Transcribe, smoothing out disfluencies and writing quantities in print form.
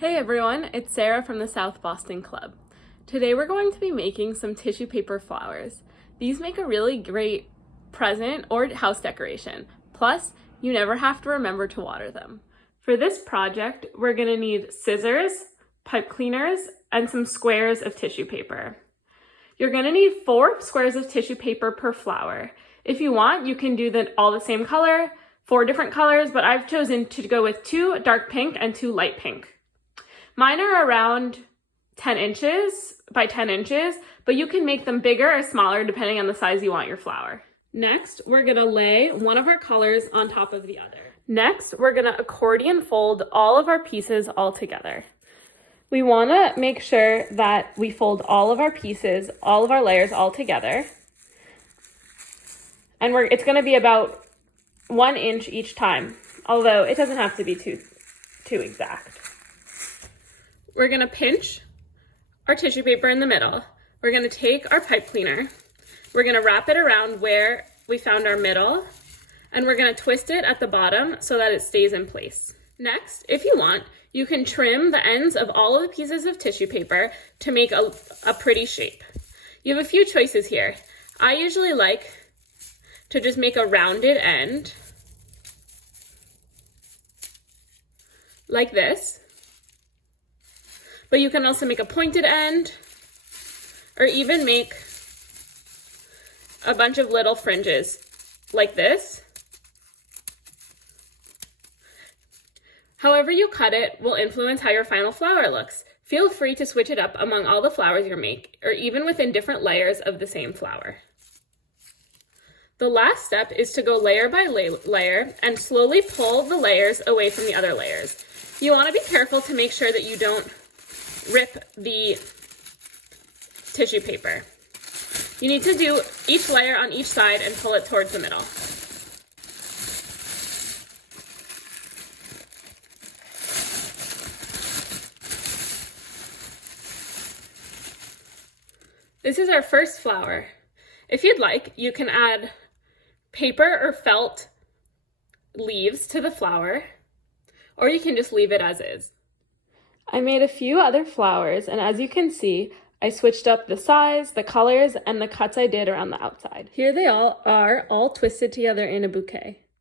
Hey everyone, it's Sarah from the South Boston Club. Today we're going to be making some tissue paper flowers. These make a really great present or house decoration. Plus, you never have to remember to water them. For this project, we're going to need scissors, pipe cleaners, and some squares of tissue paper. You're going to need 4 squares of tissue paper per flower. If you want, you can do all the same color, 4 different colors, but I've chosen to go with 2 dark pink and 2 light pink. Mine are around 10 inches by 10 inches, but you can make them bigger or smaller depending on the size you want your flower. Next, we're gonna lay one of our colors on top of the other. Next, we're gonna accordion fold all of our pieces all together. We wanna make sure that we fold all of our pieces, all of our layers all together. And it's gonna be about 1 inch each time, although it doesn't have to be too exact. We're gonna pinch our tissue paper in the middle. We're gonna take our pipe cleaner. We're gonna wrap it around where we found our middle, and we're gonna twist it at the bottom so that it stays in place. Next, if you want, you can trim the ends of all of the pieces of tissue paper to make a pretty shape. You have a few choices here. I usually like to just make a rounded end, like this. But you can also make a pointed end, or even make a bunch of little fringes like this. However you cut it will influence how your final flower looks. Feel free to switch it up among all the flowers you make, or even within different layers of the same flower. The last step is to go layer by layer and slowly pull the layers away from the other layers. You want to be careful to make sure that you don't rip the tissue paper. You need to do each layer on each side and pull it towards the middle. This is our first flower. If you'd like, you can add paper or felt leaves to the flower, or you can just leave it as is. I made a few other flowers, and as you can see, I switched up the size, the colors, and the cuts I did around the outside. Here they all are, all twisted together in a bouquet.